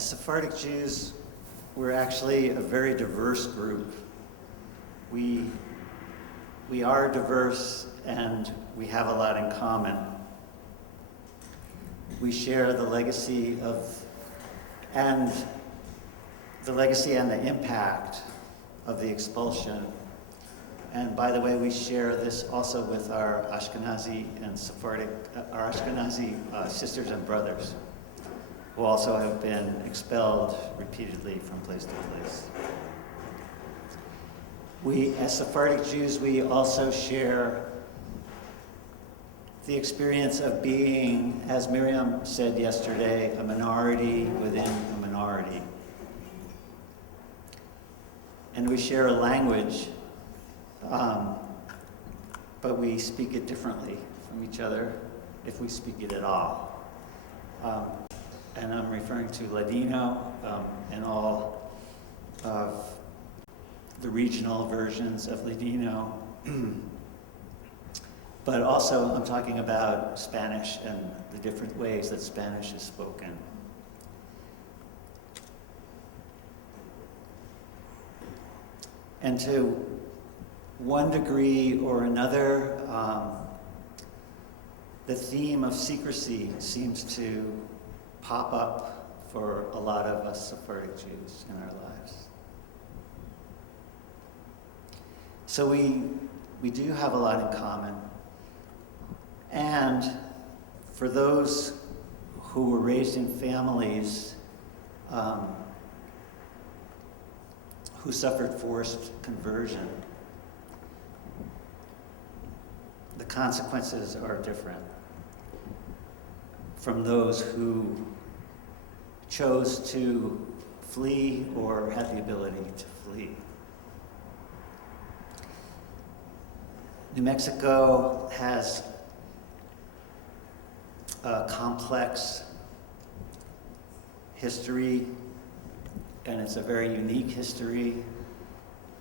As Sephardic Jews, we're actually a very diverse group. We are diverse and we have a lot in common. We share the legacy and the impact of the expulsion. And by the way, we share this also with our Ashkenazi and Sephardic, our Ashkenazi sisters and brothers, who also have been expelled repeatedly from place to place. We, as Sephardic Jews, we also share the experience of being, as Miriam said yesterday, a minority within a minority. And we share a language, but we speak it differently from each other, if we speak it at all. And I'm referring to Ladino and all of the regional versions of Ladino. But also I'm talking about Spanish and the different ways that Spanish is spoken. And to one degree or another, the theme of secrecy seems to pop up for a lot of us Sephardic Jews in our lives. So we do have a lot in common. And for those who were raised in families who suffered forced conversion, the consequences are different from those who chose to flee or had the ability to flee. New Mexico has a complex history, and it's a very unique history,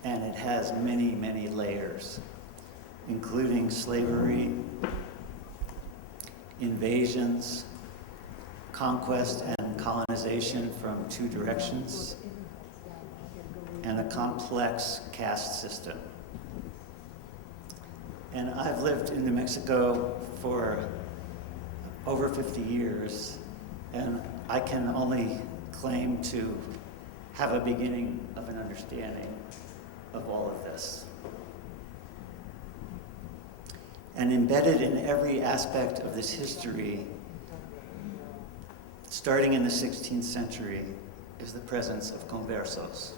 and it has many, many layers, including slavery, invasions, conquest and colonization from two directions, and a complex caste system. And I've lived in New Mexico for over 50 years, and I can only claim to have a beginning of an understanding of all of this. And embedded in every aspect of this history, starting in the 16th century, is the presence of conversos.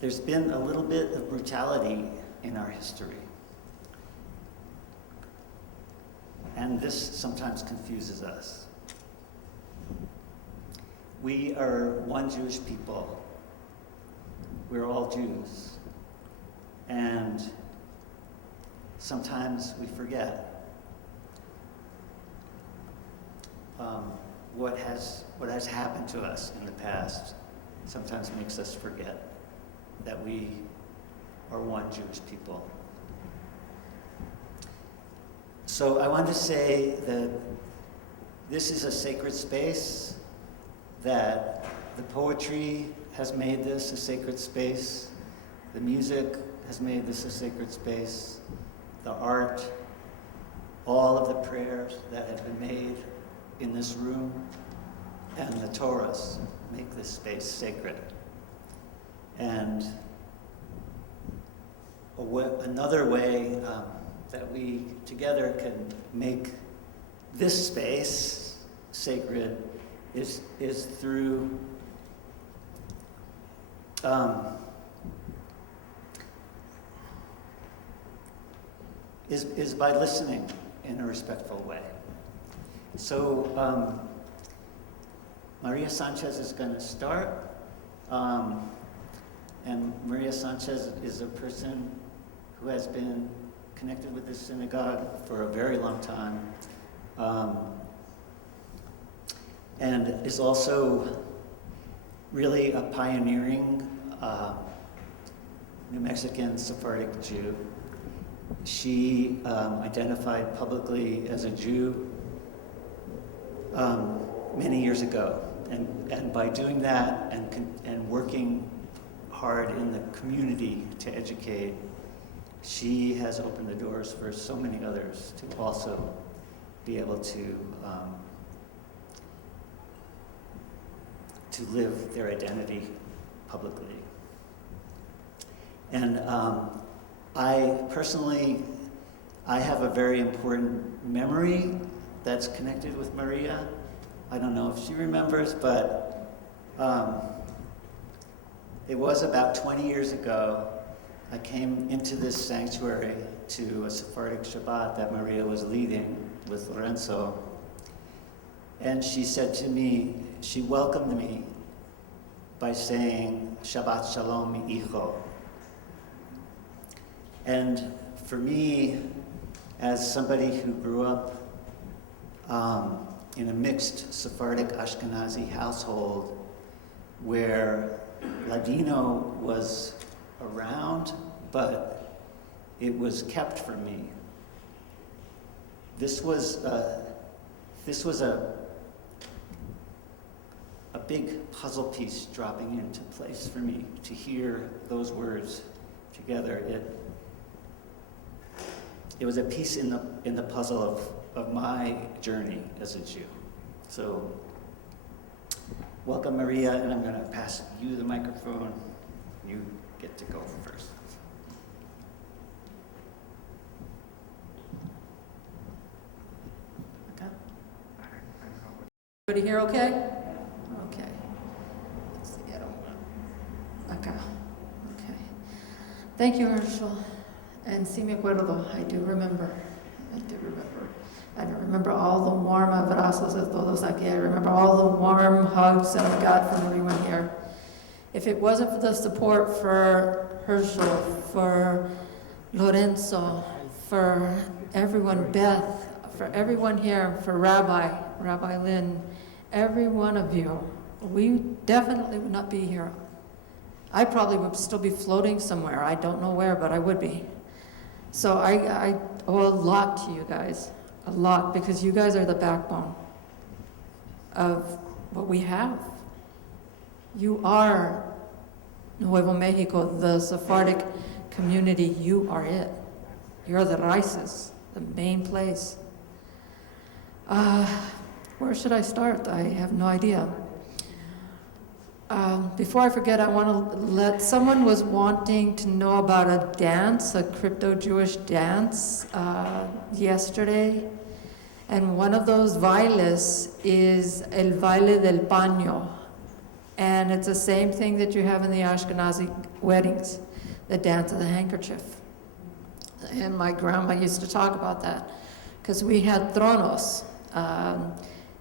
There's been a little bit of brutality in our history. And this sometimes confuses us. We are one Jewish people. We're all Jews. And sometimes we forget what has happened to us in the past. Sometimes makes us forget that we are one Jewish people. So I want to say that this is a sacred space, that the poetry has made this a sacred space, the music has made this a sacred space, the art, all of the prayers that have been made in this room, and the Torahs make this space sacred. And another way that we together can make this space sacred is through is by listening in a respectful way. So Maria Sanchez is going to start. And Maria Sanchez is a person who has been connected with this synagogue for a very long time, and is also really a pioneering New Mexican Sephardic Jew. she identified publicly as a Jew many years ago. And by doing that and working hard in the community to educate, she has opened the doors for so many others to also be able to live their identity publicly. And I personally, I have a very important memory that's connected with Maria. I don't know if she remembers, but it was about 20 years ago. I came into this sanctuary to a Sephardic Shabbat that Maria was leading with Lorenzo. And she said to me, she welcomed me by saying, Shabbat Shalom mi'icho. And for me, as somebody who grew up in a mixed Sephardic Ashkenazi household where Ladino was around, but it was kept from me. This was a big puzzle piece dropping into place for me to hear those words together. It was a piece in the puzzle of my journey as a Jew. So, welcome Maria, and I'm going to pass you the microphone. You get to go first. Okay. Everybody here okay? Okay. Let's see, I don't want to. Okay. Thank you, Hershel. And si me acuerdo, I do remember. I remember all the warm abrazos de todos aquí. I remember all the warm hugs that I got from everyone here. If it wasn't for the support for Hershel, for Lorenzo, for everyone, Beth, for everyone here, for Rabbi Lynn, every one of you, we definitely would not be here. I probably would still be floating somewhere. I don't know where, but I would be. So I owe a lot to you guys, a lot, because you guys are the backbone of what we have. You are Nuevo Mexico, the Sephardic community. You are it. You're the Weisses, the main place. Where should I start? I have no idea. Before I forget, I want to let someone was wanting to know about a dance, a crypto-Jewish dance, yesterday. And one of those bailes is el baile del paño. And it's the same thing that you have in the Ashkenazi weddings, the dance of the handkerchief. And my grandma used to talk about that, because we had tronos.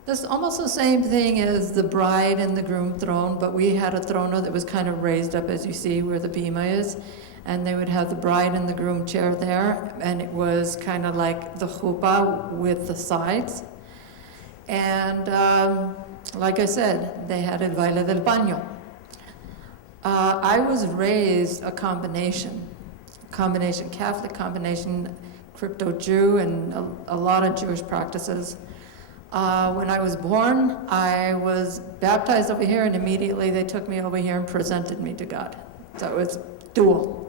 This is almost the same thing as the bride and the groom throne, but we had a trono that was kind of raised up, as you see, where the bima is. And they would have the bride and the groom chair there, and it was kind of like the chuppah with the sides. And like I said, they had el baile del paño. I was raised a combination, Catholic combination, crypto-Jew, and a lot of Jewish practices. When I was born, I was baptized over here, and immediately they took me over here and presented me to God. So it was dual.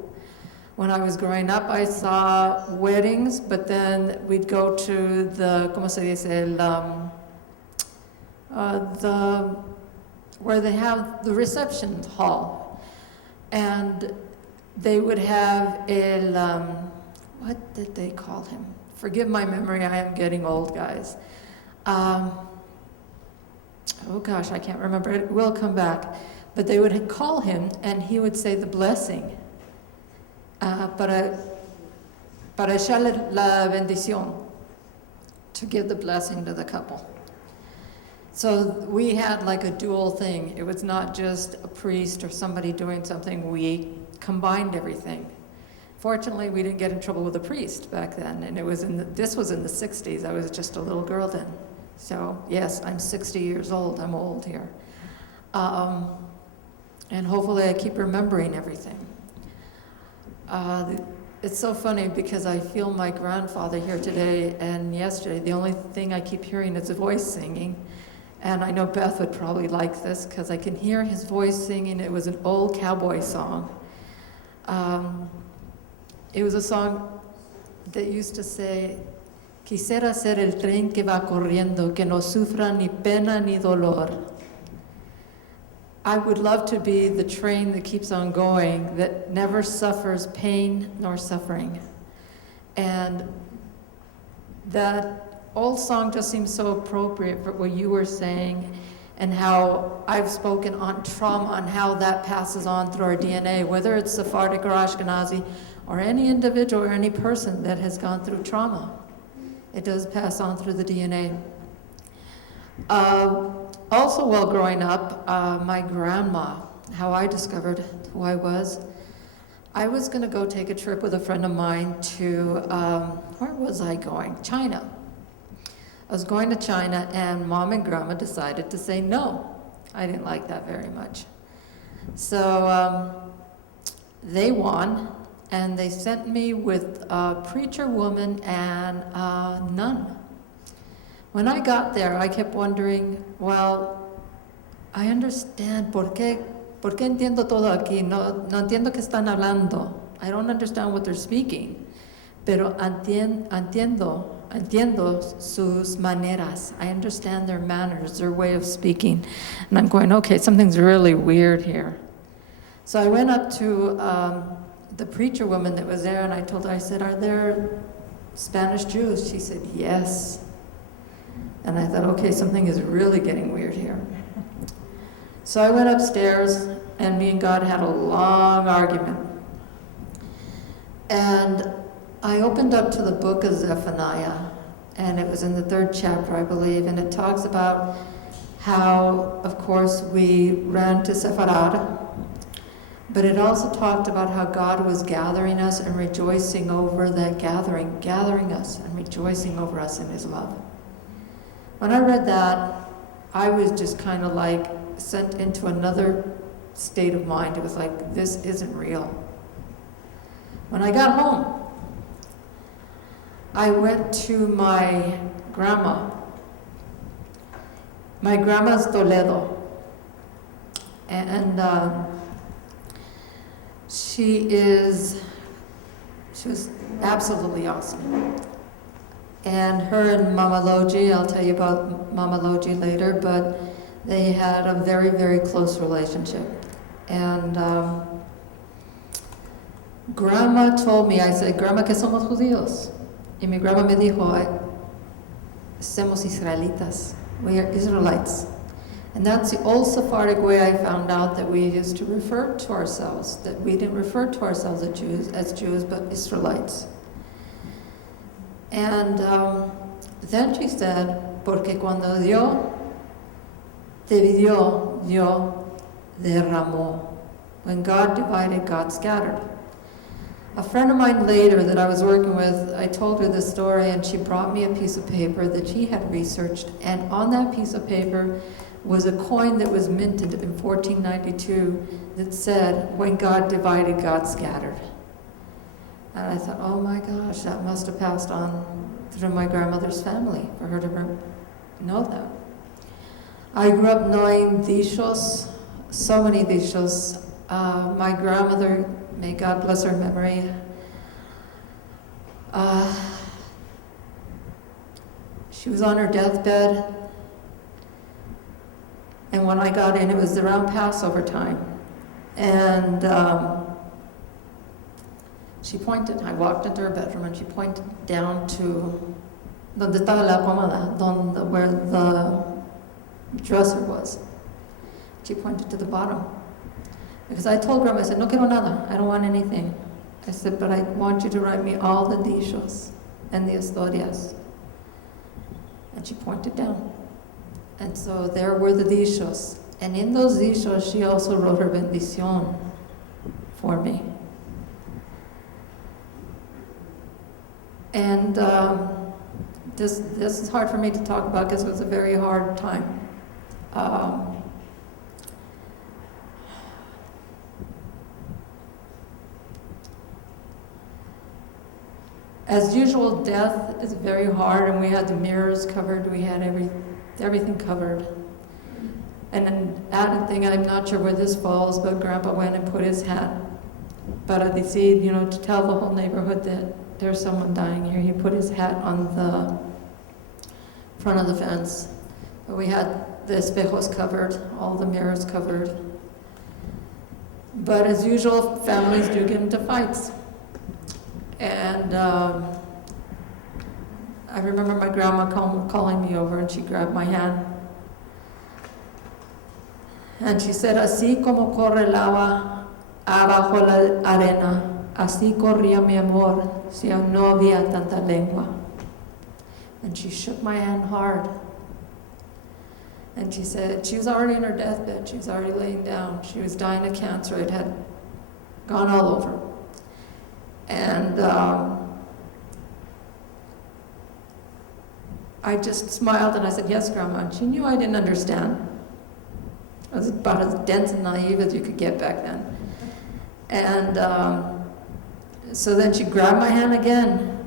When I was growing up, I saw weddings, but then we'd go to the, ¿cómo se dice? Where they have the reception hall. And they would have what did they call him? Forgive my memory, I am getting old, guys. Oh gosh, I can't remember. It will come back. But they would call him, and he would say the blessing. Para echarle la bendición, to give the blessing to the couple. So we had like a dual thing. It was not just a priest or somebody doing something. We combined everything. Fortunately, we didn't get in trouble with a priest back then, and this was in the 60s. I was just a little girl then. So yes, I'm 60 years old. I'm old here. And hopefully I keep remembering everything. It's so funny because I feel my grandfather here today and yesterday. The only thing I keep hearing is a voice singing. And I know Beth would probably like this because I can hear his voice singing. It was an old cowboy song. It was a song that used to say, Quisiera ser el tren que va corriendo, que no sufra ni pena ni dolor. I would love to be the train that keeps on going, that never suffers pain nor suffering. And that old song just seems so appropriate for what you were saying and how I've spoken on trauma and how that passes on through our DNA, whether it's Sephardic or Ashkenazi, or any individual or any person that has gone through trauma. It does pass on through the DNA. Also, while growing up, my grandma, how I discovered who I was going to go take a trip with a friend of mine to, where was I going? China. I was going to China, and Mom and Grandma decided to say no. I didn't like that very much. So they won, and they sent me with a preacher woman and a nun. When I got there, I kept wondering, well, I understand, ¿por qué entiendo todo aquí? No entiendo qué están hablando. I don't understand what they're speaking. Pero entiendo sus maneras. I understand their manners, their way of speaking. And I'm going, okay, something's really weird here. So I went up to the preacher woman that was there, and I told her, I said, are there Spanish Jews? She said, yes. And I thought, okay, something is really getting weird here. So I went upstairs, and me and God had a long argument. And I opened up to the book of Zephaniah, and it was in the 3rd chapter, I believe, and it talks about how, of course, we ran to Sefardí, but it also talked about how God was gathering us and rejoicing over that gathering us and rejoicing over us in his love. When I read that, I was just kind of like sent into another state of mind. It was like, this isn't real. When I got home, I went to my grandma. My grandma's Toledo. And she was absolutely awesome. And her and Mama Logie, I'll tell you about Mama Logie later, but they had a very, very close relationship. And Grandma told me, I said, Grandma, ¿qué somos judíos? Y mi grandma me dijo, somos israelitas. We are Israelites. And that's the old Sephardic way I found out that we used to refer to ourselves, that we didn't refer to ourselves as Jews, but Israelites. And then she said, porque cuando Dios dividió, Dios derramó. When God divided, God scattered. A friend of mine later that I was working with, I told her this story, and she brought me a piece of paper that she had researched, and on that piece of paper was a coin that was minted in 1492 that said, when God divided, God scattered. And I thought, oh my gosh, that must have passed on through my grandmother's family for her to know that. I grew up knowing dichos, so many dichos. My grandmother, may God bless her memory, she was on her deathbed, and when I got in, it was around Passover time, and she pointed, I walked into her bedroom, and she pointed down to donde estaba la cómoda, where the dresser was. She pointed to the bottom. Because I told Grandma, I said, no quiero nada, I don't want anything. I said, but I want you to write me all the dichos and the historias. And she pointed down. And so there were the dichos. And in those dichos, she also wrote her bendición for me. And this is hard for me to talk about because it was a very hard time. As usual, death is very hard, and we had the mirrors covered, we had everything covered. And an added thing, I'm not sure where this falls, but Grandpa went and put his hat. Para decir, to tell the whole neighborhood that there's someone dying here, he put his hat on the front of the fence. But we had the espejos covered, all the mirrors covered. But as usual, families do get into fights. And I remember my grandma calling me over, and she grabbed my hand. And she said, así como corre el agua abajo la arena, así corría mi amor, si aún no había tanta lengua. And she shook my hand hard. And she said, she was already in her deathbed, she was already laying down. She was dying of cancer, it had gone all over. And I just smiled and I said, yes, Grandma. And she knew I didn't understand. I was about as dense and naive as you could get back then. And so then she grabbed my hand again,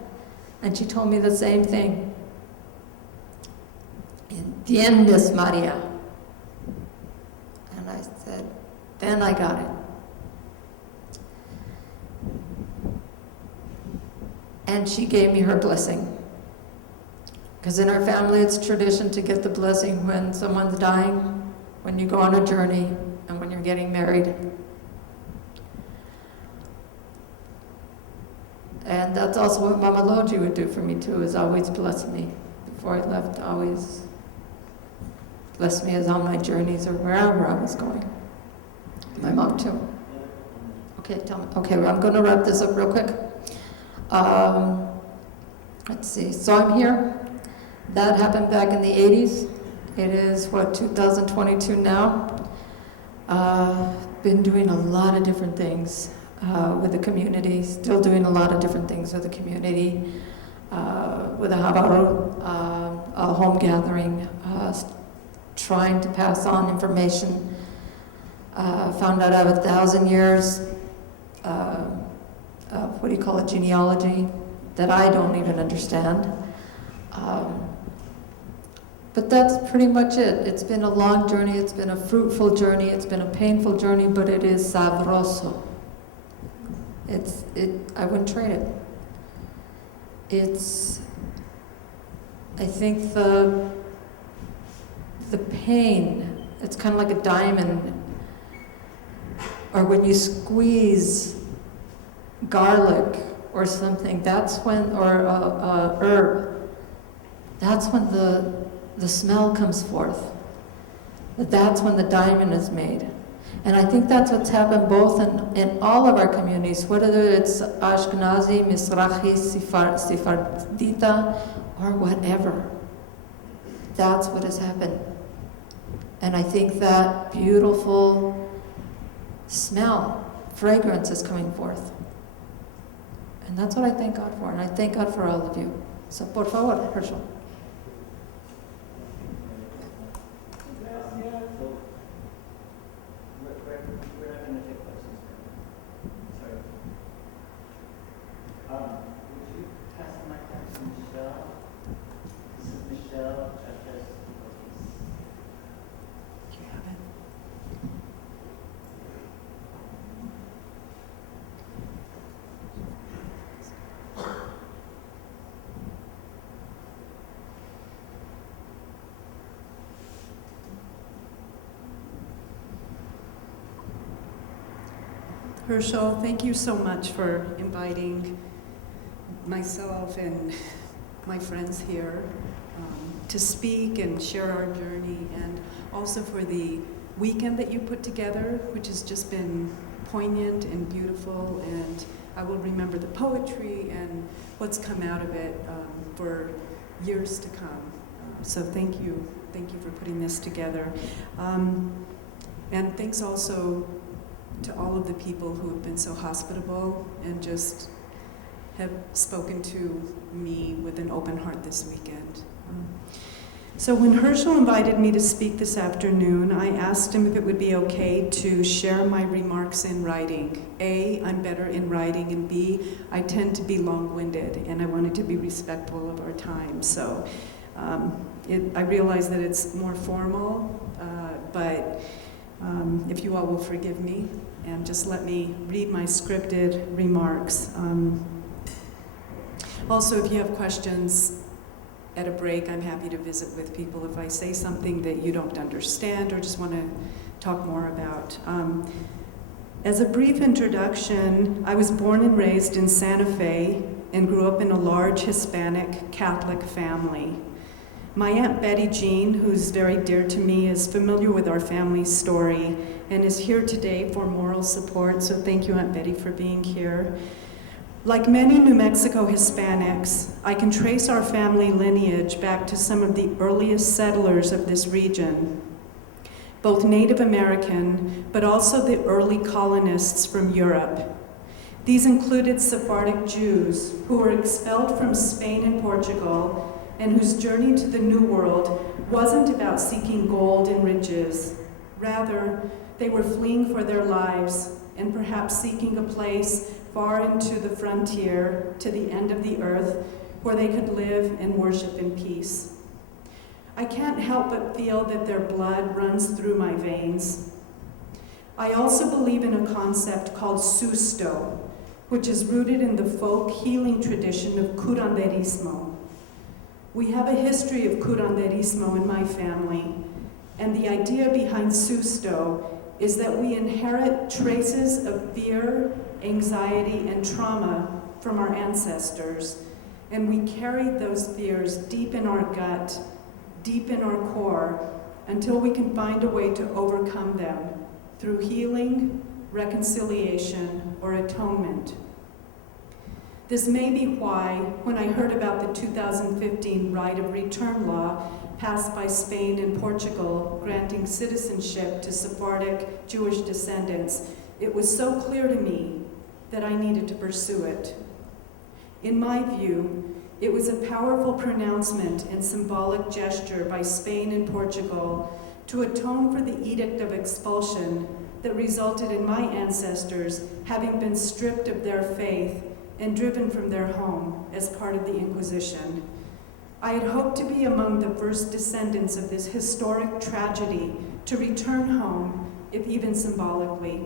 and she told me the same thing. ¿Entiendes, Maria? And I said, then I got it. And she gave me her blessing. Because in our family, it's tradition to get the blessing when someone's dying, when you go on a journey, and when you're getting married. And that's also what Mama Loji would do for me too, is always bless me. Before I left, always bless me as on my journeys or wherever I was going. My mom too. Okay, tell me. Okay, well, I'm gonna wrap this up real quick. Let's see, so I'm here. That happened back in the 80s. It is, 2022 now. Been doing a lot of different things with the community, still doing a lot of different things with the community, with a Habaru, a home gathering, trying to pass on information. Found out I have 1,000 years of, genealogy that I don't even understand. But that's pretty much it. It's been a long journey, it's been a fruitful journey, it's been a painful journey, but it is sabroso. I wouldn't trade it. I think the pain, it's kind of like a diamond, or when you squeeze garlic or something, that's when, or a herb, that's when the smell comes forth. But that's when the diamond is made. And I think that's what's happened both in all of our communities, whether it's Ashkenazi, Mizrahi, Sefardita, or whatever. That's what has happened. And I think that beautiful smell, fragrance is coming forth. And that's what I thank God for. And I thank God for all of you. So, por favor, Hershel. Would you pass the mic back to Michelle? This is Michelle. Do you have it? Hershel, thank you so much for inviting myself and my friends here to speak and share our journey, and also for the weekend that you put together, which has just been poignant and beautiful, and I will remember the poetry and what's come out of it for years to come. So thank you for putting this together. And thanks also to all of the people who have been so hospitable and just have spoken to me with an open heart this weekend. So when Hershel invited me to speak this afternoon, I asked him if it would be okay to share my remarks in writing. A, I'm better in writing, and B, I tend to be long-winded, and I wanted to be respectful of our time. So I realize that it's more formal, but if you all will forgive me and just let me read my scripted remarks. Also, if you have questions at a break, I'm happy to visit with people if I say something that you don't understand or just want to talk more about. As a brief introduction, I was born and raised in Santa Fe and grew up in a large Hispanic Catholic family. My Aunt Betty Jean, who's very dear to me, is familiar with our family's story and is here today for moral support, so thank you, Aunt Betty, for being here. Like many New Mexico Hispanics, I can trace our family lineage back to some of the earliest settlers of this region, both Native American, but also the early colonists from Europe. These included Sephardic Jews who were expelled from Spain and Portugal and whose journey to the New World wasn't about seeking gold and riches. Rather, they were fleeing for their lives and perhaps seeking a place far into the frontier, to the end of the earth, where they could live and worship in peace. I can't help but feel that their blood runs through my veins. I also believe in a concept called susto, which is rooted in the folk healing tradition of curanderismo. We have a history of curanderismo in my family, and the idea behind susto is that we inherit traces of fear, anxiety, and trauma from our ancestors, and we carry those fears deep in our gut, deep in our core, until we can find a way to overcome them through healing, reconciliation, or atonement. This may be why, when I heard about the 2015 right of return law passed by Spain and Portugal granting citizenship to Sephardic Jewish descendants, it was so clear to me that I needed to pursue it. In my view, it was a powerful pronouncement and symbolic gesture by Spain and Portugal to atone for the edict of expulsion that resulted in my ancestors having been stripped of their faith and driven from their home as part of the Inquisition. I had hoped to be among the first descendants of this historic tragedy to return home, if even symbolically.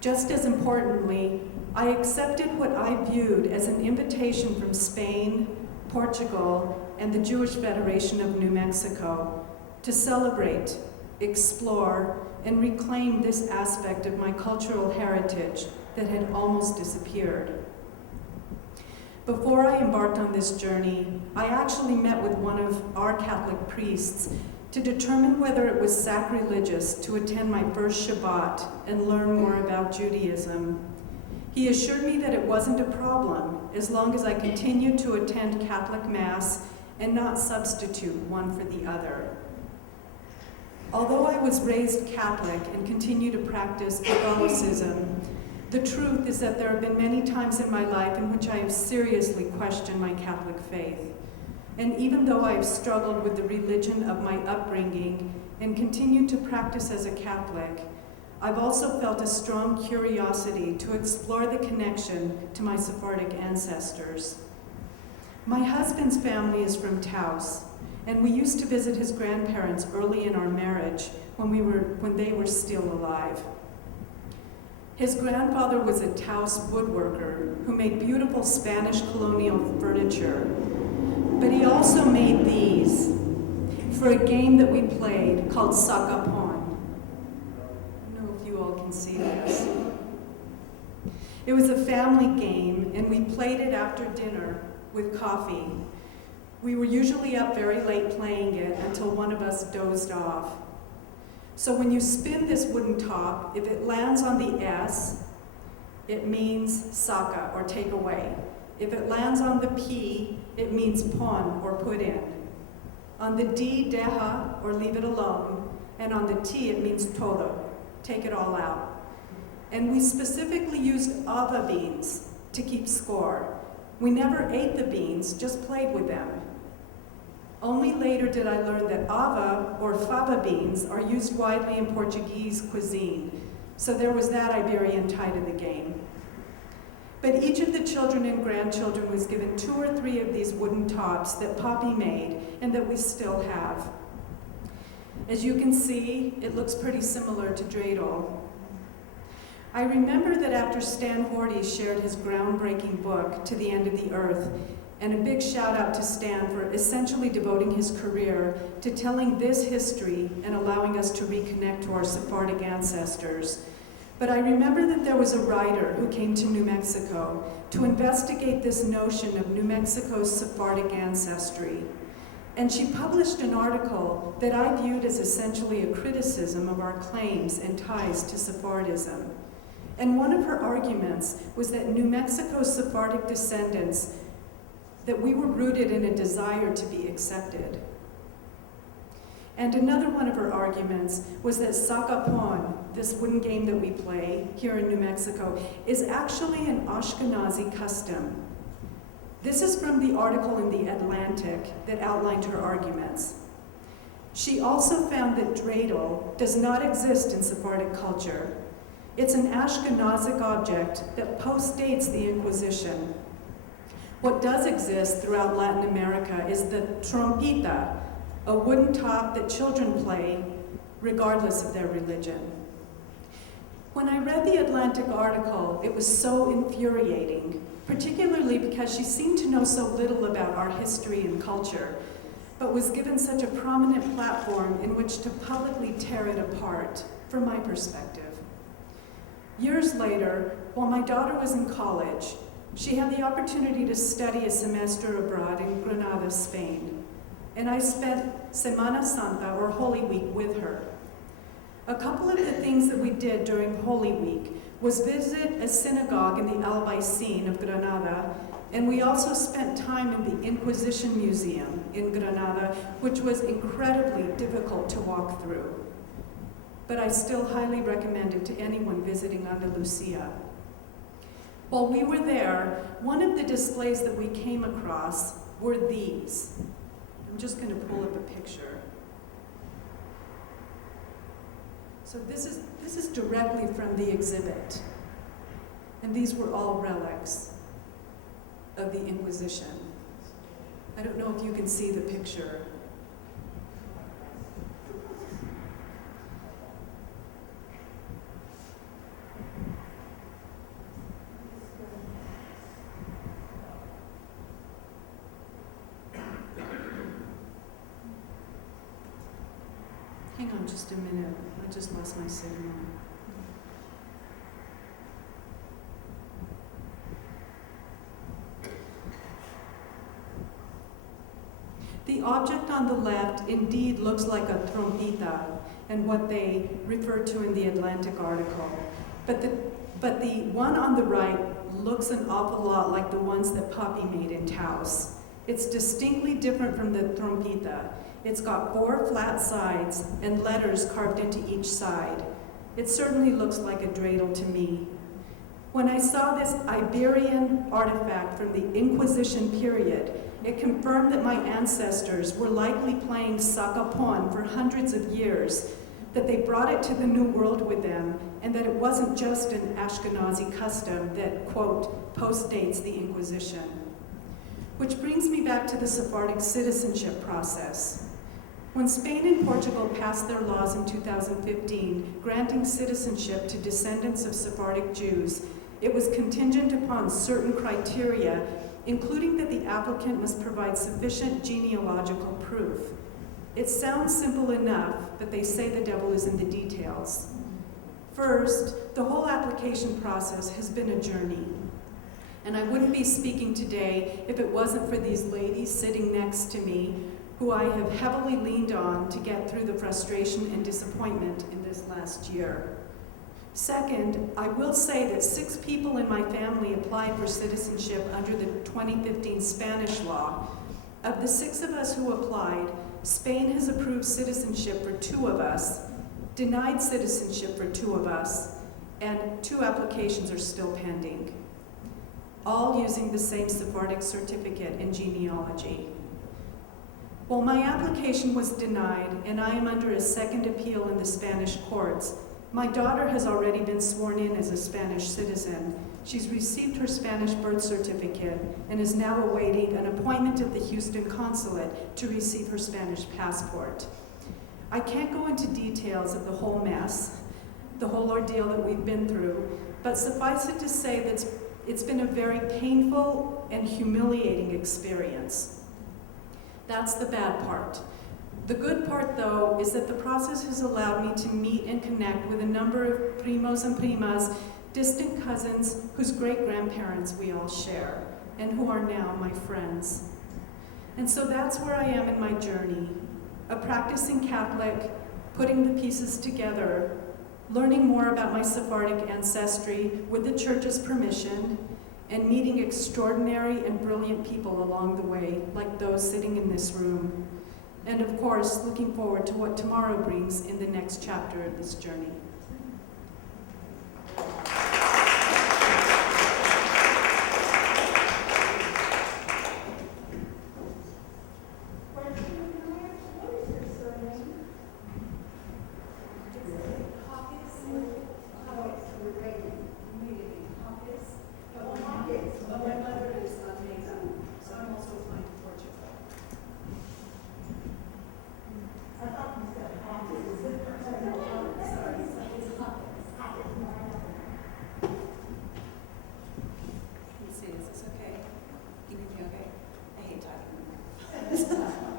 Just as importantly, I accepted what I viewed as an invitation from Spain, Portugal, and the Jewish Federation of New Mexico to celebrate, explore, and reclaim this aspect of my cultural heritage that had almost disappeared. Before I embarked on this journey, I actually met with one of our Catholic priests to determine whether it was sacrilegious to attend my first Shabbat and learn more about Judaism. He assured me that it wasn't a problem as long as I continued to attend Catholic Mass and not substitute one for the other. Although I was raised Catholic and continue to practice Catholicism, the truth is that there have been many times in my life in which I have seriously questioned my Catholic faith. And even though I have struggled with the religion of my upbringing and continue to practice as a Catholic, I've also felt a strong curiosity to explore the connection to my Sephardic ancestors. My husband's family is from Taos, and we used to visit his grandparents early in our marriage when they were still alive. His grandfather was a Taos woodworker who made beautiful Spanish colonial furniture, but he also made these for a game that we played called Sakapon. I don't know if you all can see this. It was a family game, and we played it after dinner with coffee. We were usually up very late playing it until one of us dozed off. So when you spin this wooden top, if it lands on the S, it means saka, or take away. If it lands on the P, it means pon, or put in. On the D, deha, or leave it alone. And on the T, it means todo, take it all out. And we specifically used ava beans to keep score. We never ate the beans, just played with them. Only later did I learn that fava, or fava beans, are used widely in Portuguese cuisine, so there was that Iberian tie to the game. But each of the children and grandchildren was given 2 or 3 of these wooden tops that Poppy made and that we still have. As you can see, it looks pretty similar to dreidel. I remember that after Stan Horty shared his groundbreaking book, To the End of the Earth, and a big shout out to Stan for essentially devoting his career to telling this history and allowing us to reconnect to our Sephardic ancestors. But I remember that there was a writer who came to New Mexico to investigate this notion of New Mexico's Sephardic ancestry. And she published an article that I viewed as essentially a criticism of our claims and ties to Sephardism. And one of her arguments was that New Mexico's Sephardic descendants, that we were rooted in a desire to be accepted. And another one of her arguments was that sakapon, this wooden game that we play here in New Mexico, is actually an Ashkenazi custom. This is from the article in The Atlantic that outlined her arguments. She also found that dreidel does not exist in Sephardic culture. It's an Ashkenazic object that postdates the Inquisition. What does exist throughout Latin America is the trompeta, a wooden top that children play regardless of their religion. When I read the Atlantic article, it was so infuriating, particularly because she seemed to know so little about our history and culture, but was given such a prominent platform in which to publicly tear it apart, from my perspective. Years later, while my daughter was in college, she had the opportunity to study a semester abroad in Granada, Spain, and I spent Semana Santa, or Holy Week, with her. A couple of the things that we did during Holy Week was visit a synagogue in the Albaicin of Granada, and we also spent time in the Inquisition Museum in Granada, which was incredibly difficult to walk through. But I still highly recommend it to anyone visiting Andalusia. While we were there, one of the displays that we came across were these. I'm just going to pull up a picture. So this is directly from the exhibit. And these were all relics of the Inquisition. I don't know if you can see the picture. Hang on just a minute. I just lost my signal. The object on the left indeed looks like a trompeta, and what they refer to in the Atlantic article. But the one on the right looks an awful lot like the ones that Poppy made in Taos. It's distinctly different from the trompeta. It's got 4 flat sides and letters carved into each side. It certainly looks like a dreidel to me. When I saw this Iberian artifact from the Inquisition period, it confirmed that my ancestors were likely playing sakapon for hundreds of years, that they brought it to the New World with them, and that it wasn't just an Ashkenazi custom that, quote, postdates the Inquisition. Which brings me back to the Sephardic citizenship process. When Spain and Portugal passed their laws in 2015, granting citizenship to descendants of Sephardic Jews, it was contingent upon certain criteria, including that the applicant must provide sufficient genealogical proof. It sounds simple enough, but they say the devil is in the details. First, the whole application process has been a journey. And I wouldn't be speaking today if it wasn't for these ladies sitting next to me, who I have heavily leaned on to get through the frustration and disappointment in this last year. Second, I will say that 6 people in my family applied for citizenship under the 2015 Spanish law. Of the 6 of us who applied, Spain has approved citizenship for 2 of us, denied citizenship for 2 of us, and 2 applications are still pending, all using the same Sephardic certificate in genealogy. Well, my application was denied, and I am under a second appeal in the Spanish courts. My daughter has already been sworn in as a Spanish citizen. She's received her Spanish birth certificate and is now awaiting an appointment at the Houston consulate to receive her Spanish passport. I can't go into details of the whole mess, the whole ordeal that we've been through, but suffice it to say that it's been a very painful and humiliating experience. That's the bad part. The good part, though, is that the process has allowed me to meet and connect with a number of primos and primas, distant cousins whose great-grandparents we all share, and who are now my friends. And so that's where I am in my journey, a practicing Catholic, putting the pieces together, learning more about my Sephardic ancestry with the Church's permission, and meeting extraordinary and brilliant people along the way, like those sitting in this room. And of course, looking forward to what tomorrow brings in the next chapter of this journey.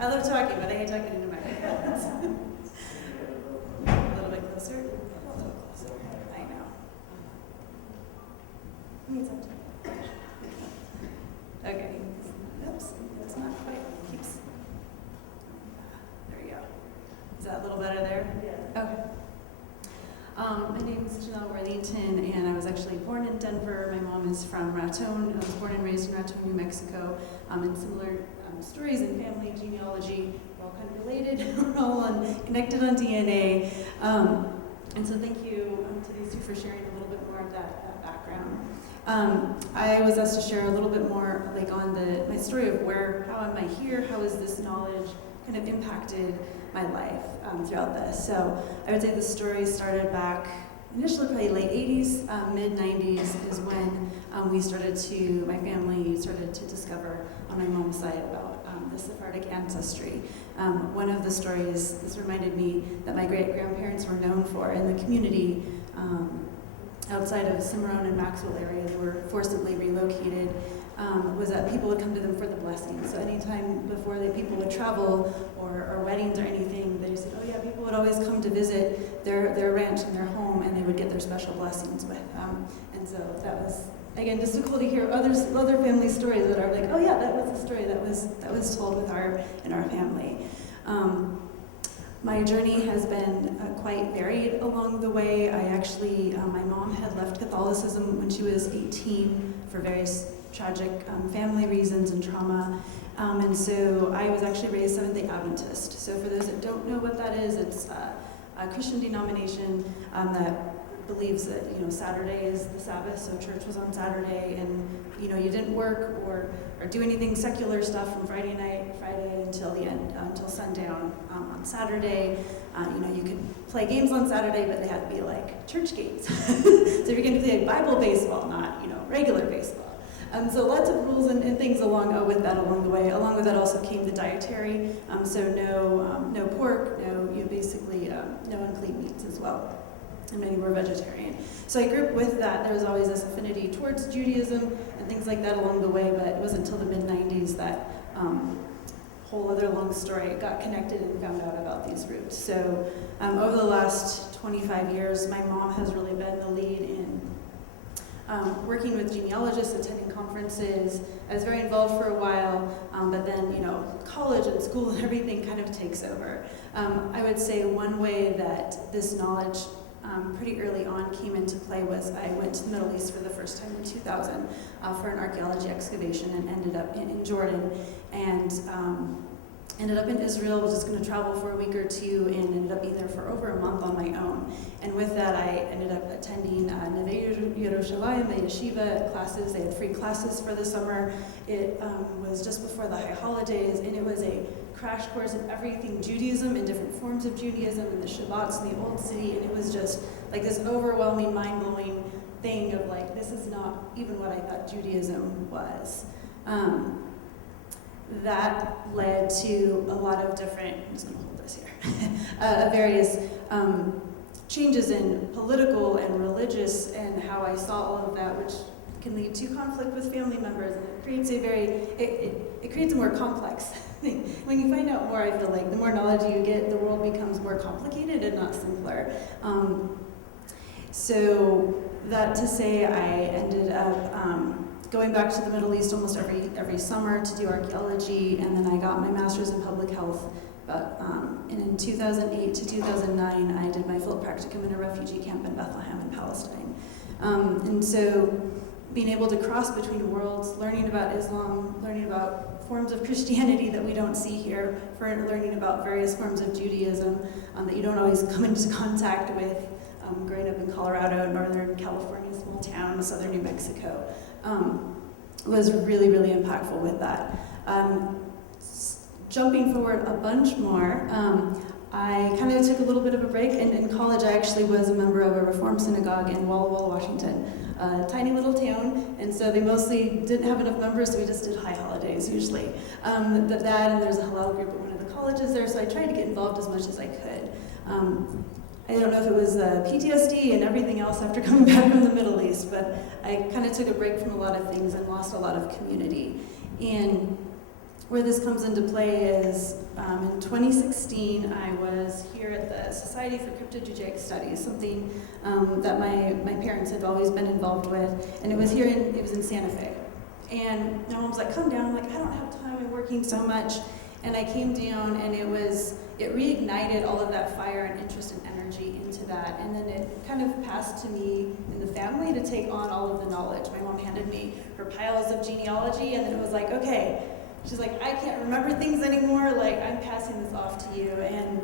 I love talking, but I hate talking into microphones. A little bit closer. A little closer. I know. It's up to you. Okay. Oops. It's not quite. Keeps. There we go. Is that a little better there? Yeah. Okay. My name is Janelle Worthington, and I was actually born in Denver. My mom is from Raton. I was born and raised in Raton, New Mexico. And similar stories and family genealogy, we're all kind of related. We're all connected on DNA. And so thank you to these two for sharing a little bit more of that background. I was asked to share a little bit more on my story of how am I here? How has this knowledge kind of impacted my life throughout this? So I would say the story started back initially probably late 80s, mid 90s is when my family started to discover on my mom's side about the Sephardic ancestry. One of the stories, this reminded me that my great-grandparents were known for in the community outside of Cimarron and Maxwell areas were forcibly relocated, was that people would come to them for the blessings. So anytime before people would travel or weddings or anything, they said, oh yeah, people would always come to visit their ranch and their home, and they would get their special blessings with them. And so that was, again, just so cool to hear other family stories that are like, oh yeah, that was a story that was told in our family. My journey has been quite varied along the way. I actually, my mom had left Catholicism when she was 18 for various tragic family reasons and trauma. And so I was actually raised Seventh-day Adventist. So for those that don't know what that is, it's a Christian denomination that believes that Saturday is the Sabbath, so church was on Saturday, and you didn't work or do anything secular stuff from Friday until the end, until sundown on Saturday. You could play games on Saturday, but they had to be like church games. So you're going to play Bible baseball, not regular baseball. So lots of rules and things along with that along the way. Along with that also came the dietary, so no pork, basically no unclean meats as well. And many were vegetarian. So I grew up with that. There was always this affinity towards Judaism and things like that along the way, but it wasn't until the mid-90s that whole other long story got connected and found out about these roots. So over the last 25 years, my mom has really been the lead in working with genealogists, attending conferences. I was very involved for a while, but then, college and school and everything kind of takes over. I would say one way that this knowledge pretty early on came into play was I went to the Middle East for the first time in 2000 for an archaeology excavation and ended up in Jordan. And Ended up in Israel, was just going to travel for a week or two, and ended up being there for over a month on my own. And with that, I ended up attending Neve Yerushalayim, the yeshiva classes. They had free classes for the summer. It was just before the high holidays, and it was a crash course in everything Judaism and different forms of Judaism and the Shabbats in the Old City. And it was just like this overwhelming, mind-blowing thing of like, this is not even what I thought Judaism was. That led to a lot of different, I'm just going to hold this here, various changes in political and religious and how I saw all of that, which can lead to conflict with family members, and it creates it creates a more complex thing. When you find out more, I feel like the more knowledge you get, the world becomes more complicated and not simpler. So that to say, I ended up going back to the Middle East almost every summer to do archaeology, and then I got my master's in public health. And in 2008 to 2009, I did my field practicum in a refugee camp in Bethlehem in Palestine. And so being able to cross between worlds, learning about Islam, learning about forms of Christianity that we don't see here, learning about various forms of Judaism that you don't always come into contact with, growing up in Colorado, Northern California, small town, southern New Mexico, was really, really impactful with that. Jumping forward a bunch more, I kind of took a little bit of a break, and in college I actually was a member of a Reform synagogue in Walla Walla, Washington, a tiny little town, and so they mostly didn't have enough members, so we just did high holidays usually. And there's a halal group at one of the colleges there, so I tried to get involved as much as I could. I don't know if it was PTSD and everything else after coming back from the Middle East, but I kind of took a break from a lot of things and lost a lot of community. And where this comes into play is in 2016, I was here at the Society for Crypto-Judaic Studies, something that my parents had always been involved with, and it was in Santa Fe. And my mom was like, come down. I'm like, I don't have time, I'm working so much. And I came down, and it reignited all of that fire and interest and energy into that. And then it kind of passed to me and the family to take on all of the knowledge. My mom handed me her piles of genealogy, and then it was like, okay, she's like, I can't remember things anymore, like, I'm passing this off to you. And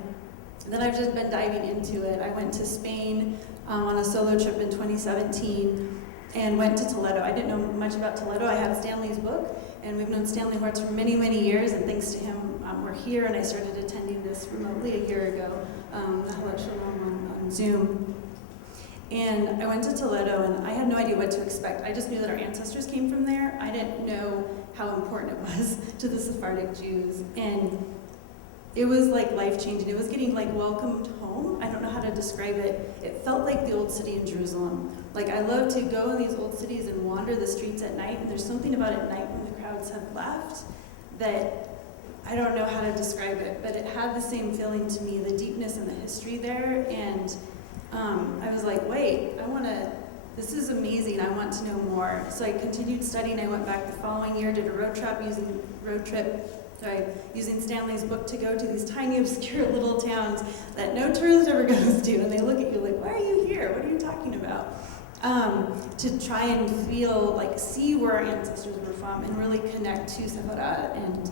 then I've just been diving into it. I went to Spain on a solo trip in 2017 and went to Toledo. I didn't know much about Toledo. I had Stanley's book, and we've known Stanley Hortz for many, many years, and thanks to him, we're here, and I started attending this remotely a year ago, Nahalat Shalom on Zoom. And I went to Toledo, and I had no idea what to expect. I just knew that our ancestors came from there. I didn't know how important it was to the Sephardic Jews. And it was like life-changing. It was getting like welcomed home. I don't know how to describe it. It felt like the old city in Jerusalem. Like, I love to go in these old cities and wander the streets at night, and there's something about at night when the crowds have left that I don't know how to describe it, but it had the same feeling to me, the deepness and the history there. And I was like, wait, this is amazing, I want to know more. So I continued studying. I went back the following year, did a road trip using Stanley's book to go to these tiny, obscure little towns that no tourist ever goes to, and they look at you like, why are you here? What are you talking about? To try and see where our ancestors were from and really connect to Sefardí and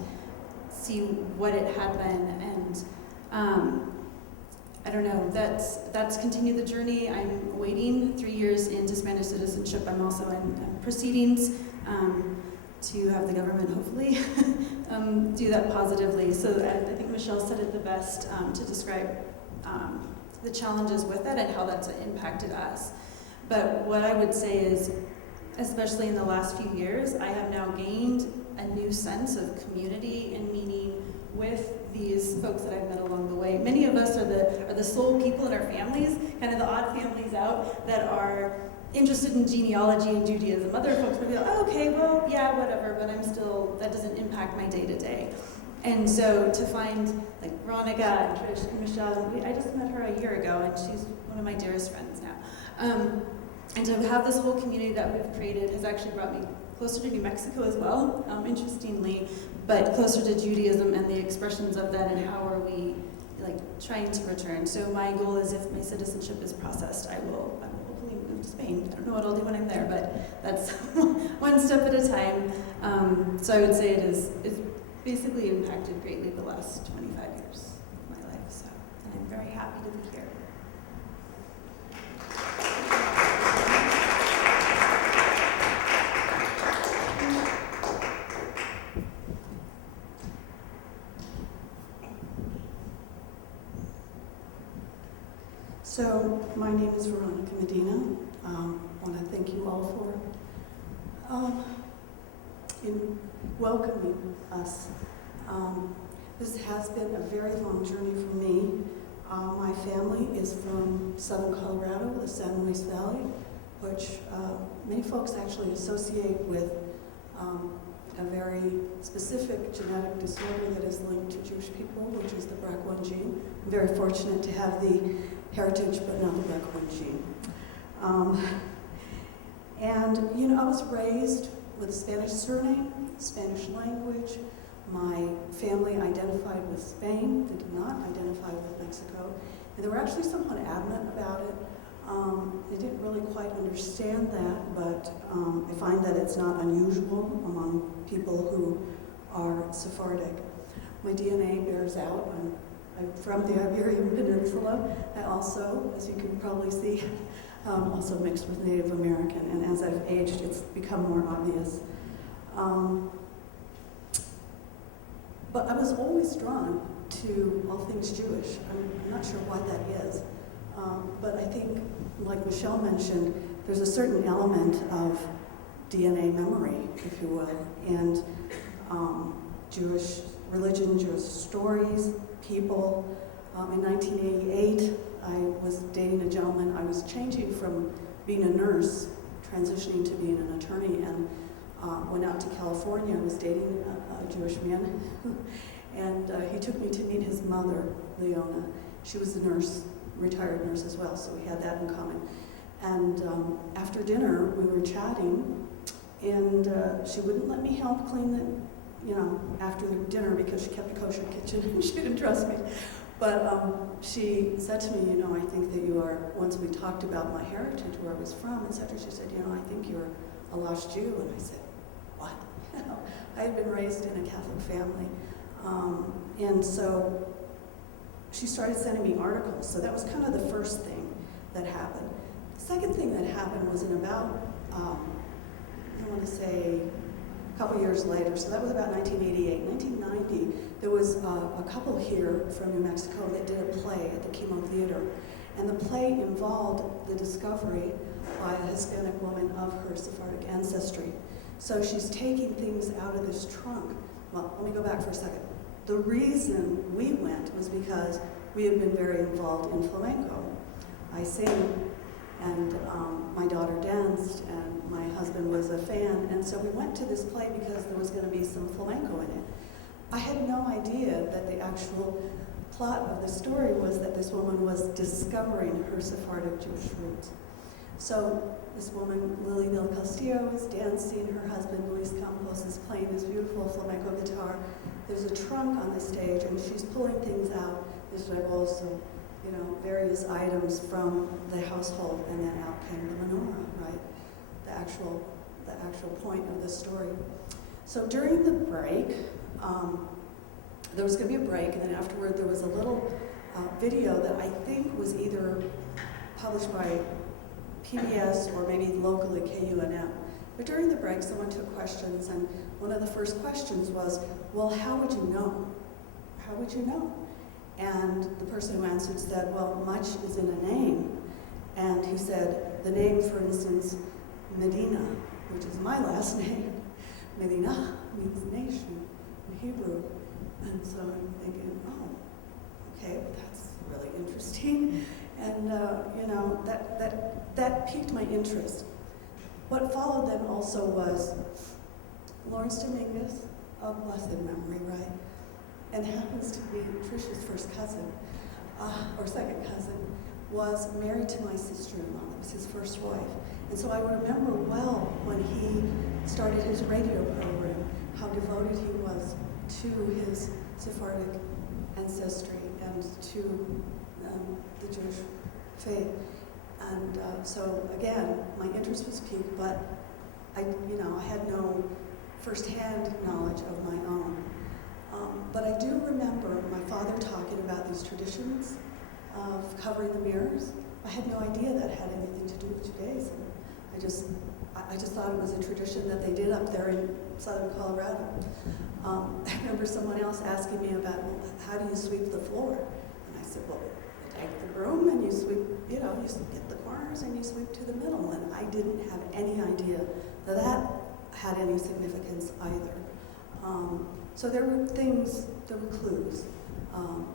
see what it had been. And I don't know, that's continued the journey. I'm waiting 3 years into Spanish citizenship. I'm also in proceedings to have the government hopefully do that positively. So I think Michelle said it the best to describe the challenges with it and how that's impacted us. But what I would say is, especially in the last few years, I have now gained a new sense of community and meaning with these folks that I've met along the way. Many of us are the sole people in our families, kind of the odd families out, that are interested in genealogy and Judaism. Other folks would be like, oh, okay, well, yeah, whatever, but that doesn't impact my day-to-day. And so to find like Veronica and Trish and Michelle, I just met her a year ago, and she's one of my dearest friends now. And to have this whole community that we've created has actually brought me closer to New Mexico as well, interestingly, but closer to Judaism and the expressions of that, and how are we trying to return. So my goal is, if my citizenship is processed, I will hopefully move to Spain. I don't know what I'll do when I'm there, but that's one step at a time. So I would say it's basically impacted greatly the last 25 years of my life. So, and I'm very happy to be here. So, my name is Veronica Medina. I want to thank you all for in welcoming us. This has been a very long journey for me. My family is from southern Colorado, the San Luis Valley, which many folks actually associate with a very specific genetic disorder that is linked to Jewish people, which is the BRCA1 gene. I'm very fortunate to have the heritage, but not the BRCA1 gene. And, you know, I was raised with a Spanish surname, Spanish language. My family identified with Spain. They did not identify with Mexico. And they were actually somewhat adamant about it. They didn't really quite understand that, but I find that it's not unusual among people who are Sephardic. My DNA bears out. I'm from the Iberian Peninsula. I also, as you can probably see, also mixed with Native American. And as I've aged, it's become more obvious. But I was always drawn to all things Jewish. I'm not sure why that is. But I think, like Michelle mentioned, there's a certain element of DNA memory, if you will, and Jewish religion, Jewish stories, people. In 1988, I was dating a gentleman. I was changing from being a nurse, transitioning to being an attorney, and went out to California. I was dating a Jewish man, and he took me to meet his mother, Leona. She was a nurse, retired nurse as well, so we had that in common. And after dinner, we were chatting, and she wouldn't let me help clean the, you know, after the dinner because she kept a kosher kitchen and she didn't trust me. But she said to me, you know, I think that you are, once we talked about my heritage, where I was from, etc., she said, you know, I think you're a lost Jew. And I said, what? You know, I had been raised in a Catholic family. And so she started sending me articles. So that was kind of the first thing that happened. The second thing that happened was in about, I want to say, a couple years later, so that was about 1988. 1990, there was a couple here from New Mexico that did a play at the Chemo Theater. And the play involved the discovery by a Hispanic woman of her Sephardic ancestry. So she's taking things out of this trunk. Well, let me go back for a second. The reason we went was because we had been very involved in flamenco. I sing, and my daughter danced, and my husband was a fan, and so we went to this play because there was going to be some flamenco in it. I had no idea that the actual plot of the story was that this woman was discovering her Sephardic Jewish roots. So this woman, Lily Del Castillo, is dancing. Her husband, Luis Campos, is playing this beautiful flamenco guitar. There's a trunk on the stage, and she's pulling things out. There's also, you know, various items from the household, and then out came the menorah, right? The actual point of the story. So during the break, there was going to be a break, and then afterward there was a little video that I think was either published by PBS or maybe locally KUNM. But during the break, someone took questions, and one of the first questions was, well, how would you know? How would you know? And the person who answered said, well, much is in a name. And he said, the name, for instance, Medina, which is my last name. Medina means nation in Hebrew. And so I'm thinking, oh, okay, well, that's really interesting. And, you know, that piqued my interest. What followed then also was Lawrence Dominguez, of blessed memory, right? And happens to be Trish's first cousin, or second cousin, was married to my sister-in-law. That was his first wife. And so I remember well when he started his radio program, how devoted he was to his Sephardic ancestry and to the Jewish faith. And so again, my interest was piqued, but I had no firsthand knowledge of my own. But I do remember my father talking about these traditions of covering the mirrors. I had no idea that had anything to do with Judaism. I just thought it was a tradition that they did up there in southern Colorado. I remember someone else asking me about, well, how do you sweep the floor? And I said, well, you take the broom and you sweep, you get the corners and you sweep to the middle. And I didn't have any idea that that had any significance either. So there were things, there were clues,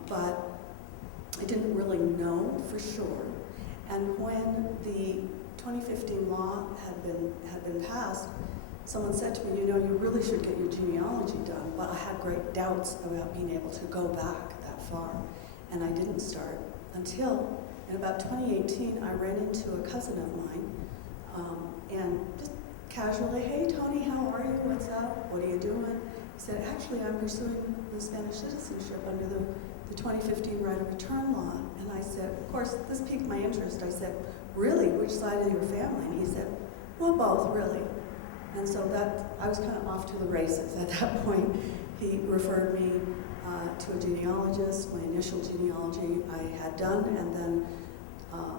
but I didn't really know for sure. And when the 2015 law had been passed, someone said to me, you really should get your genealogy done. But I had great doubts about being able to go back that far. And I didn't start until, in about 2018, I ran into a cousin of mine, and just casually, hey, Tony, how are you? What's up? What are you doing? He said, actually, I'm pursuing the Spanish citizenship under the 2015 right of return law. And I said, of course, this piqued my interest. I said, really? Which side of your family? And he said, well, both, really. And so I was kind of off to the races at that point. He referred me to a genealogist. My initial genealogy I had done, and then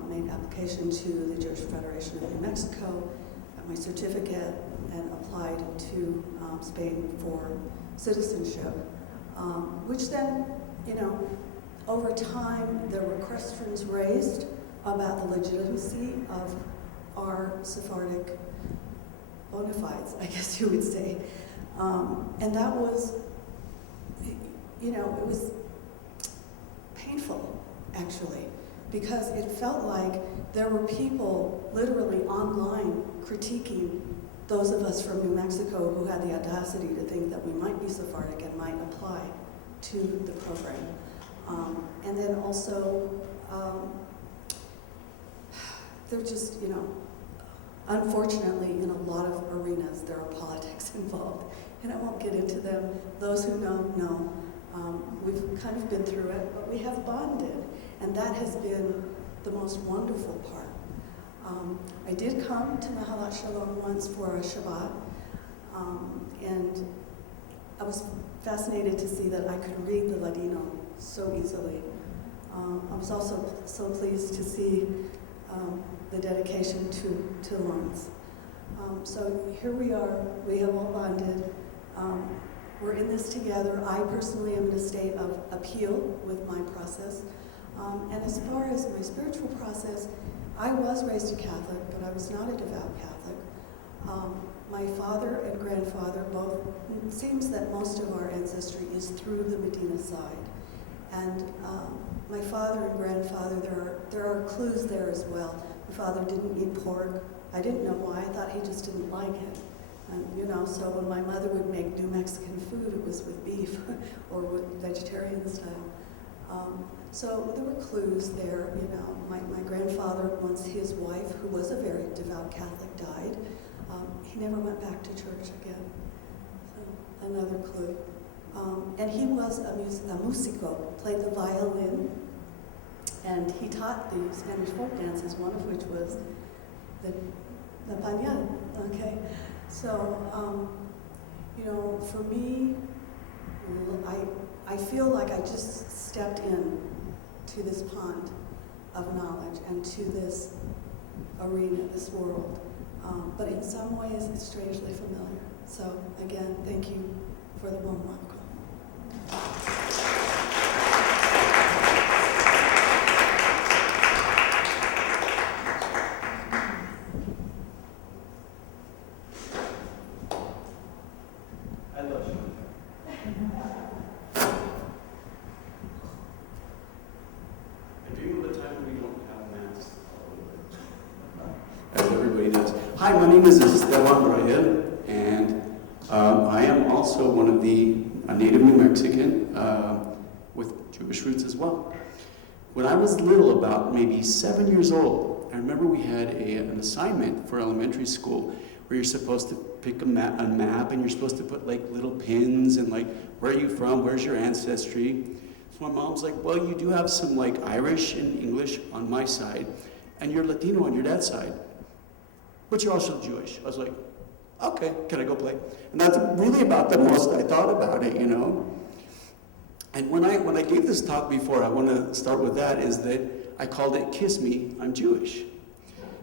made application to the Jewish Federation of New Mexico, got my certificate, and applied to Spain for citizenship, which then, over time, there were questions raised about the legitimacy of our Sephardic bona fides, I guess you would say. And that was, it was painful, actually, because it felt like there were people literally online critiquing those of us from New Mexico who had the audacity to think that we might be Sephardic and might apply to the program. And then also, they're just, unfortunately, in a lot of arenas, there are politics involved. And I won't get into them. Those who know. We've kind of been through it, but we have bonded. And that has been the most wonderful part. I did come to Nahalat Shalom once for a Shabbat, and I was fascinated to see that I could read the Ladino so easily. I was also so pleased to see the dedication to Lawrence. So here we are, we have all bonded. We're in this together. I personally am in a state of appeal with my process. And as far as my spiritual process, I was raised a Catholic, but I was not a devout Catholic. My father and grandfather both, it seems that most of our ancestry is through the Medina side. And my father and grandfather, there are clues there as well. My father didn't eat pork. I didn't know why. I thought he just didn't like it. And, so when my mother would make New Mexican food, it was with beef or with vegetarian style. So there were clues there, My grandfather, once his wife, who was a very devout Catholic, died, he never went back to church again. So another clue. And he was a musico, played the violin, and he taught the Spanish folk dances, one of which was the pañal, okay? So, for me, I feel like I just stepped in to this pond of knowledge and to this arena, this world. But in some ways, it's strangely familiar. So again, thank you for the warm welcome. Hi, my name is Esteban Rayel, and I am also one of the native New Mexican with Jewish roots as well. When I was little, about maybe 7 years old, I remember we had an assignment for elementary school where you're supposed to pick a map and you're supposed to put like little pins and like, where are you from, where's your ancestry? So my mom's like, well, you do have some like Irish and English on my side, and you're Latino on your dad's side. But you're also Jewish. I was like, okay, can I go play? And that's really about the most I thought about it, And when I gave this talk before, I want to start with that, is that I called it Kiss Me, I'm Jewish.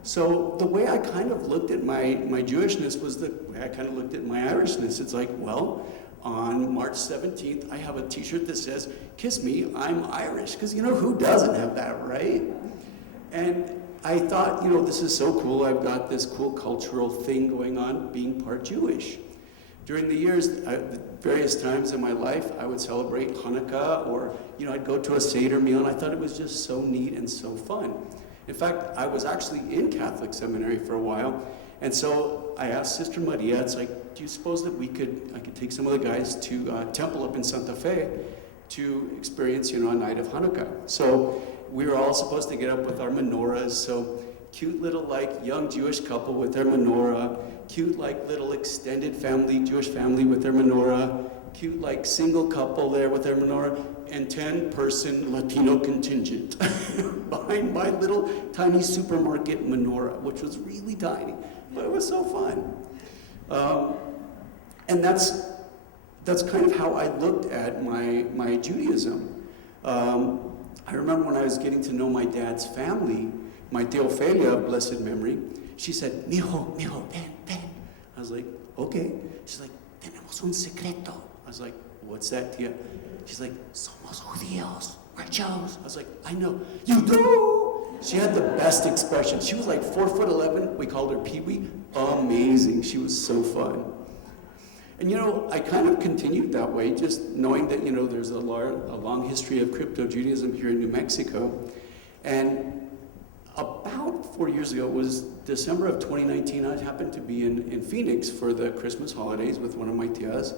So the way I kind of looked at my Jewishness was the way I kind of looked at my Irishness. It's like, well, on March 17th, I have a t-shirt that says, Kiss Me, I'm Irish. Because, who doesn't have that, right? And I thought, this is so cool. I've got this cool cultural thing going on, being part Jewish. During the years, various times in my life, I would celebrate Hanukkah, or, I'd go to a Seder meal, and I thought it was just so neat and so fun. In fact, I was actually in Catholic seminary for a while, and so I asked Sister Maria, it's like, do you suppose that I could take some of the guys to temple up in Santa Fe to experience, a night of Hanukkah? So we were all supposed to get up with our menorahs, so cute little young Jewish couple with their menorah, cute little extended family, Jewish family with their menorah, cute single couple there with their menorah, and 10-person Latino contingent behind my little tiny supermarket menorah, which was really tiny, but it was so fun. And that's kind of how I looked at my Judaism. I remember when I was getting to know my dad's family, my tia Ophelia, blessed memory, she said, mijo, ven. I was like, okay. She's like, tenemos un secreto. I was like, what's that, tia? She's like, somos judíos, we're Jews. I was like, I know. You do? She had the best expression. She was 4'11". We called her Pee-wee. Amazing. She was so fun. And I kind of continued that way, just knowing that, there's a long history of crypto-Judaism here in New Mexico. And about 4 years ago, it was December of 2019, I happened to be in Phoenix for the Christmas holidays with one of my tias.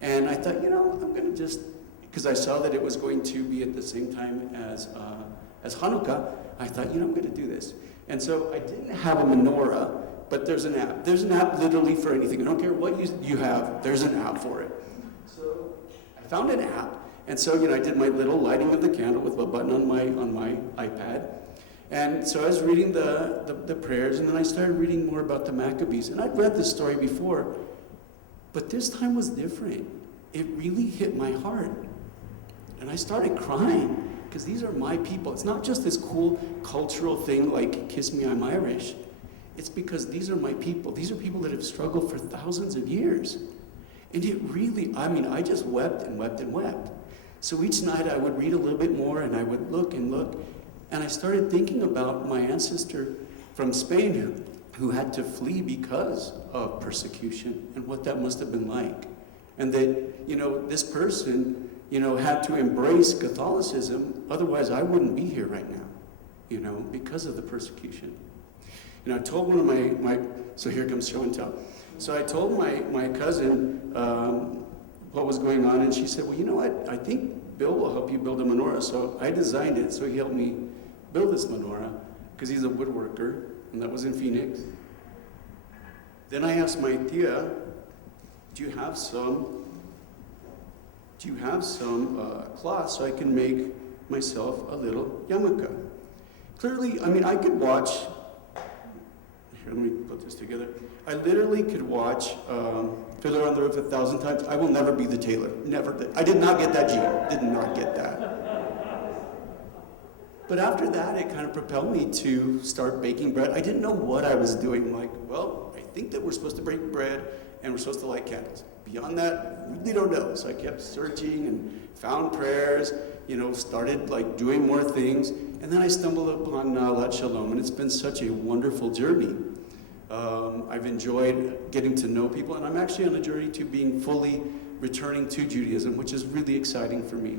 And I thought, I'm going to just, because I saw that it was going to be at the same time as Hanukkah, I thought, I'm going to do this. And so I didn't have a menorah, but there's an app. There's an app literally for anything. I don't care what you have, there's an app for it. So I found an app, and so I did my little lighting of the candle with a button on my iPad. And so I was reading the prayers, and then I started reading more about the Maccabees. And I'd read this story before, but this time was different. It really hit my heart. And I started crying, because these are my people. It's not just this cool cultural thing like Kiss Me, I'm Irish. It's because these are my people. These are people that have struggled for thousands of years. And it really, I just wept and wept and wept. So each night I would read a little bit more, and I would look and look. And I started thinking about my ancestor from Spain who had to flee because of persecution, and what that must have been like. And that, this person, had to embrace Catholicism, otherwise I wouldn't be here right now, because of the persecution. I told one of my so here comes show and tell. So I told my cousin what was going on, and she said, well, you know what, I think Bill will help you build a menorah. So I designed it, so he helped me build this menorah, because he's a woodworker, and that was in Phoenix. Then I asked my tia, do you have some cloth so I can make myself a little yarmulke? Clearly, I could watch. Here, let me put this together. I literally could watch Fiddler on the Roof 1,000 times. I will never be the tailor. Never did. I did not get that gene. Did not get that. But after that, it kind of propelled me to start baking bread. I didn't know what I was doing. I think that we're supposed to bake bread and we're supposed to light candles. Beyond that, I really don't know. So I kept searching and found prayers, started doing more things. And then I stumbled upon Nahalat Shalom, and it's been such a wonderful journey. I've enjoyed getting to know people, and I'm actually on a journey to being fully returning to Judaism, which is really exciting for me.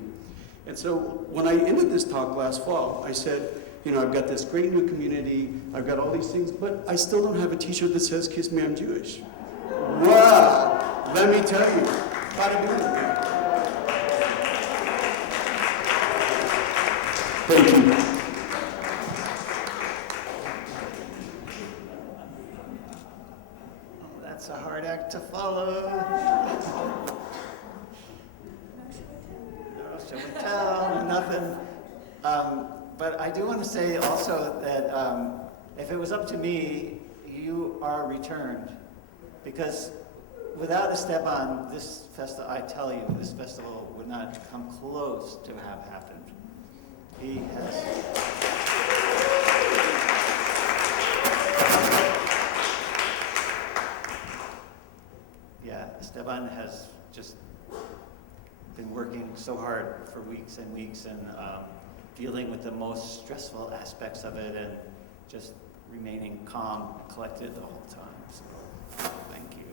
And so when I ended this talk last fall, I said, I've got this great new community, I've got all these things, but I still don't have a t-shirt that says, Kiss Me, I'm Jewish. Wow! Let me tell you, gotta do it. Thank you. Oh, that's a hard act to follow. No, show and tell, nothing. But I do want to say also that if it was up to me, you are returned. Because without Esteban, this festival, I tell you, this festival would not come close to have happened. He has. Yeah, Esteban has just been working so hard for weeks and weeks and dealing with the most stressful aspects of it and just remaining calm and collected the whole time. So, thank you.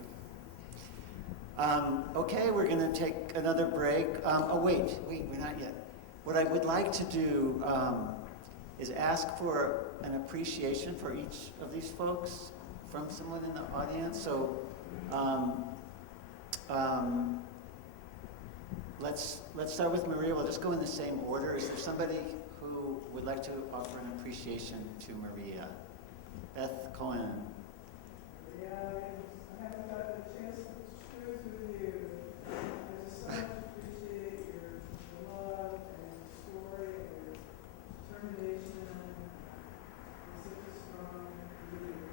Okay, we're going to take another break. Wait, we're not yet. What I would like to do is ask for an appreciation for each of these folks from someone in the audience. So let's start with Maria. We'll just go in the same order. Is there somebody who would like to offer an appreciation to Maria? Beth Cohen. Yeah, I haven't gotten a chance to share with you. I just so much appreciate your love and your story and your determination. You're such a strong leader.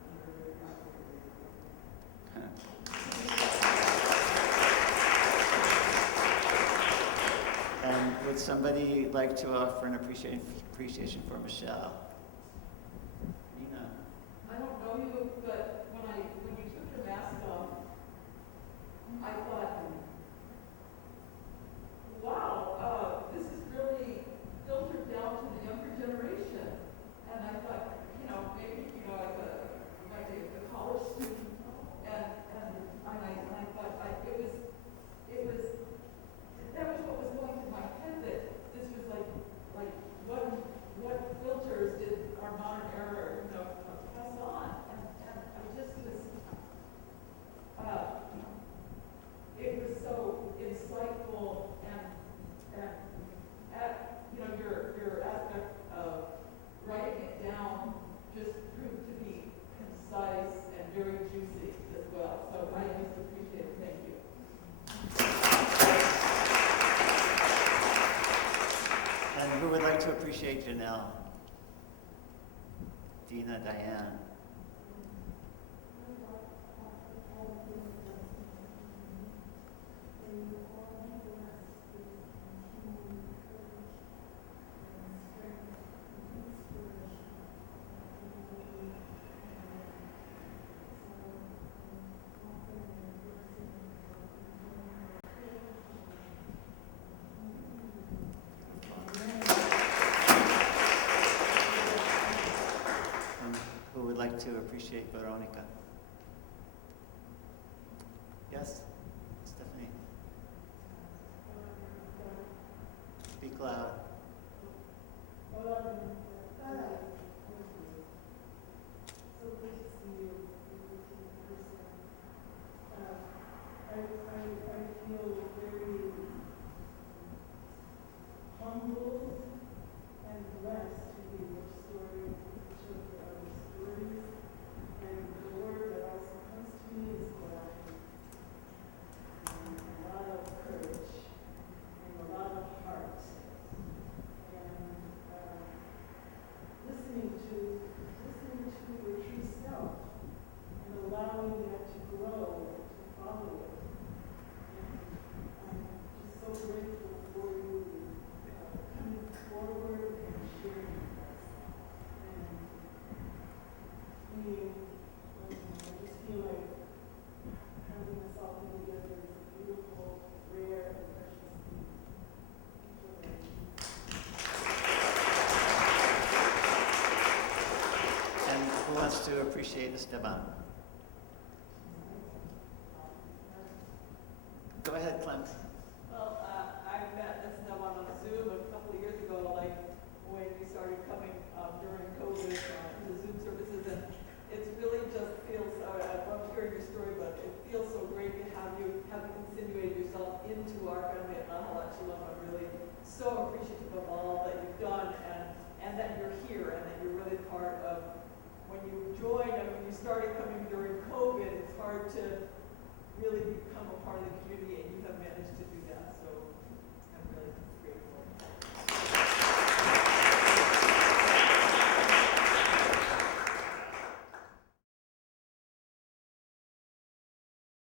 I'm very appreciative. And would somebody like to offer an appreciation for Michelle? Nina. I don't know you, but when you took your mask off, I thought, wow, this is really filtered down to the younger generation. And I thought, maybe, like a college student, and I thought it was that was what was going through my head, that this was like what filters did our modern era pass on, and I just was it was so insightful, and your aspect of writing it down just proved to be concise and very juicy as well. So I just appreciate it. Thank you. And who would like to appreciate Janelle? Dina, Diane. Who would like to appreciate Veronica? Yes? Stephanie? Speak loud. So good to see you in person. I feel very humbled and blessed to be your story, each of the other stories. And the word that also comes to me is gratitude. And a lot of courage and a lot of heart. And listening to your true self and allowing that to grow and to follow it. And I'm just so grateful for you coming forward and sharing with us. And being, I just feel like having us all come together is a beautiful, rare, and precious thing. And who wants to appreciate Esteban? Go ahead, Clem. Well, I met Esteban on Zoom a couple of years ago, like when you started coming during COVID to the Zoom services, and it's really just feels, I love hearing your story, but it feels so great to have you insinuated yourself into our family at Nahalat. Shalom. I'm really so appreciative of all that you've done, and that you're here, and that you're really part of, when you joined and when you started coming during COVID, it's hard to really become a part of the community, and you have managed to do